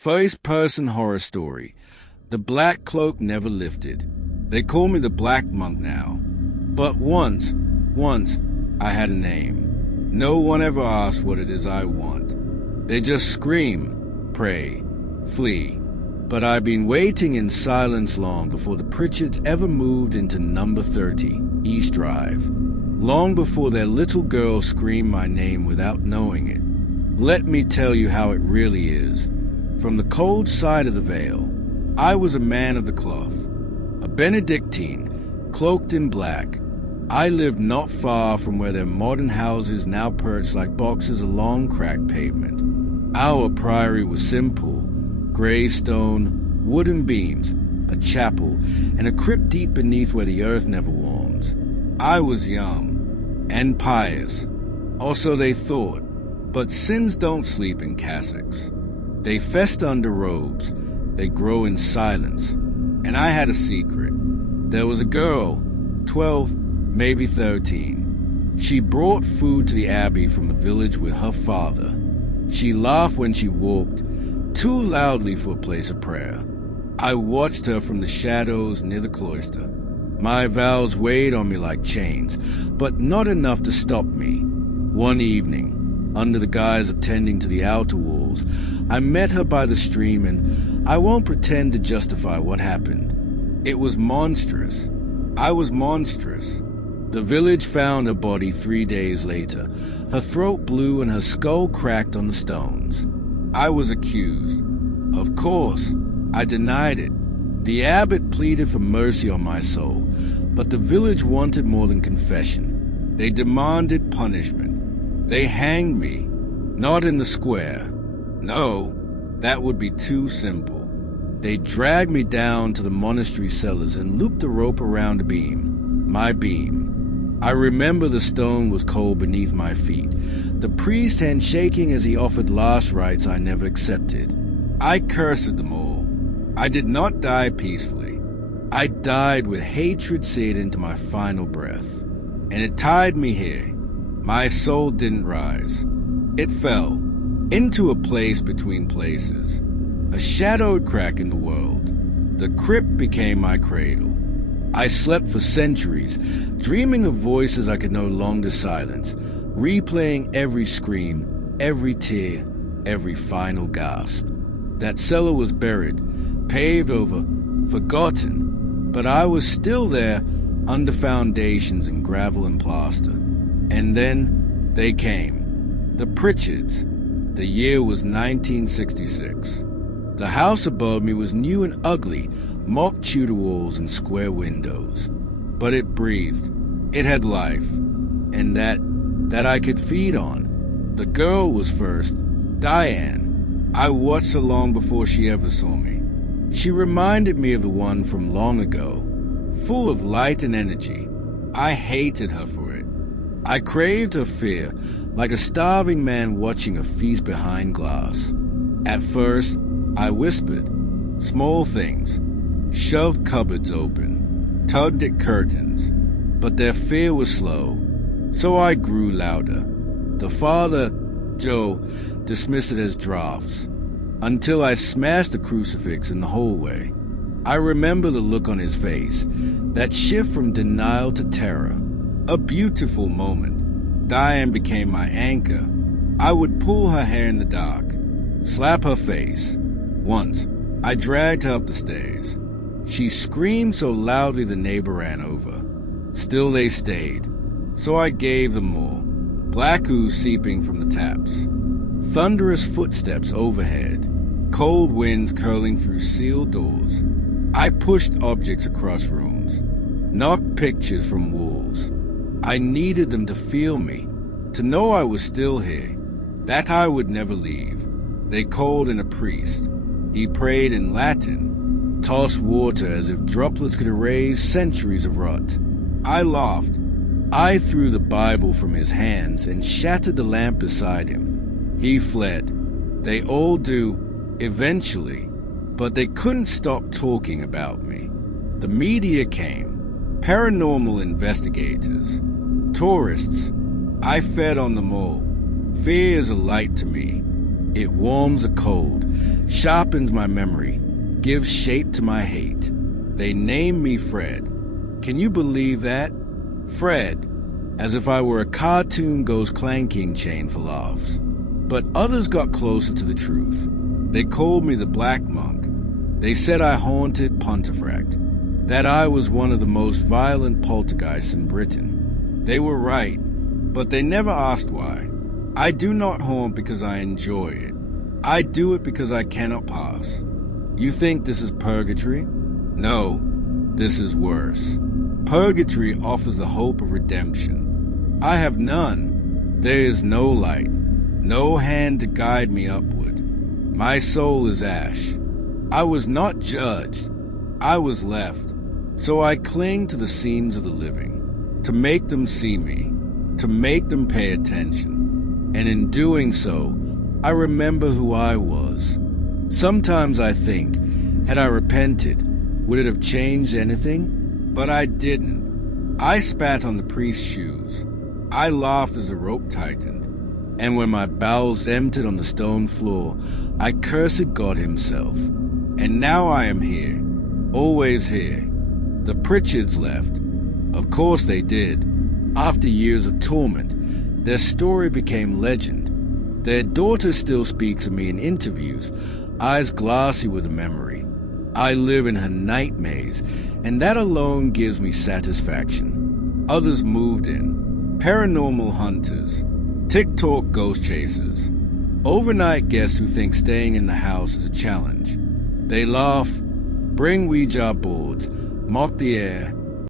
First-person horror story. The black cloak never lifted. They call me the Black Monk now. But once, I had a name. No one ever asked what it is I want. They just scream, pray, flee. But I've been waiting in silence long before the Pritchards ever moved into number 30, East Drive. Long before their little girl screamed my name without knowing it. Let me tell you how it really is. From the cold side of the veil, I was a man of the cloth, a Benedictine, cloaked in black. I lived not far from where their modern houses now perch like boxes along cracked pavement. Our priory was simple, gray stone, wooden beams, a chapel, and a crypt deep beneath where the earth never warms. I was young and pious, or so they thought, but sins don't sleep in cassocks. They fester under robes, they grow in silence, and I had a secret. There was a girl, 12, maybe 13. She brought food to the abbey from the village with her father. She laughed when she walked, too loudly for a place of prayer. I watched her from the shadows near the cloister. My vows weighed on me like chains, but not enough to stop me. One evening, under the guise of tending to the outer walls, I met her by the stream, and I won't pretend to justify what happened. It was monstrous. I was monstrous. The village found her body 3 days later. Her throat blew and her skull cracked on the stones. I was accused. Of course, I denied it. The abbot pleaded for mercy on my soul, but the village wanted more than confession. They demanded punishment. They hanged me, not in the square. No, that would be too simple. They dragged me down to the monastery cellars and looped the rope around a beam, my beam. I remember the stone was cold beneath my feet, the priest hand shaking as he offered last rites I never accepted. I cursed them all. I did not die peacefully. I died with hatred seared into my final breath. And it tied me here. My soul didn't rise. It fell into a place between places, a shadowed crack in the world. The crypt became my cradle. I slept for centuries, dreaming of voices I could no longer silence, replaying every scream, every tear, every final gasp. That cellar was buried, paved over, forgotten, but I was still there under foundations and gravel and plaster. And then they came, the Pritchards. The year was 1966. The house above me was new and ugly, mock Tudor walls and square windows. But it breathed. It had life. And that I could feed on. The girl was first, Diane. I watched her long before she ever saw me. She reminded me of the one from long ago, full of light and energy. I hated her for it. I craved her fear, like a starving man watching a feast behind glass. At first, I whispered, small things, shoved cupboards open, tugged at curtains, but their fear was slow, so I grew louder. The father, Joe, dismissed it as drafts, until I smashed the crucifix in the hallway. I remember the look on his face, that shift from denial to terror. A beautiful moment. Diane became my anchor. I would pull her hair in the dark, slap her face. Once, I dragged her up the stairs. She screamed so loudly the neighbor ran over. Still they stayed, so I gave them more. Black ooze seeping from the taps. Thunderous footsteps overhead. Cold winds curling through sealed doors. I pushed objects across rooms, knocked pictures from walls. I needed them to feel me, to know I was still here, that I would never leave. They called in a priest. He prayed in Latin, tossed water as if droplets could erase centuries of rot. I laughed. I threw the Bible from his hands and shattered the lamp beside him. He fled. They all do, eventually, but they couldn't stop talking about me. The media came, paranormal investigators, tourists. I fed on them all. Fear is a light to me. It warms a cold, sharpens my memory, gives shape to my hate. They named me Fred. Can you believe that? Fred, as if I were a cartoon ghost clanking chain for laughs. But others got closer to the truth. They called me the Black Monk. They said I haunted Pontefract, that I was one of the most violent poltergeists in Britain. They were right, but they never asked why. I do not haunt because I enjoy it. I do it because I cannot pass. You think this is purgatory? No, this is worse. Purgatory offers the hope of redemption. I have none. There is no light, no hand to guide me upward. My soul is ash. I was not judged. I was left. So I cling to the scenes of the living, to make them see me, to make them pay attention. And in doing so, I remember who I was. Sometimes I think, had I repented, would it have changed anything? But I didn't. I spat on the priest's shoes. I laughed as the rope tightened. And when my bowels emptied on the stone floor, I cursed God himself. And now I am here, always here. The Pritchards left. Of course they did. After years of torment, their story became legend. Their daughter still speaks of me in interviews, eyes glassy with a memory. I live in her night maze, and that alone gives me satisfaction. Others moved in. Paranormal hunters. TikTok ghost chasers. Overnight guests who think staying in the house is a challenge. They laugh, bring Ouija boards, mock the air,